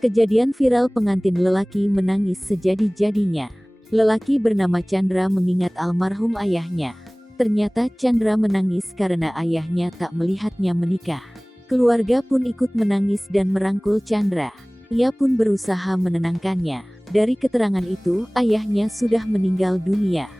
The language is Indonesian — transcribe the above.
Kejadian viral pengantin lelaki menangis sejadi-jadinya. Lelaki bernama Chandra mengingat almarhum ayahnya. Ternyata Chandra menangis karena ayahnya tak melihatnya menikah. Keluarga pun ikut menangis dan merangkul Chandra. Ia pun berusaha menenangkannya. Dari keterangan itu, ayahnya sudah meninggal dunia.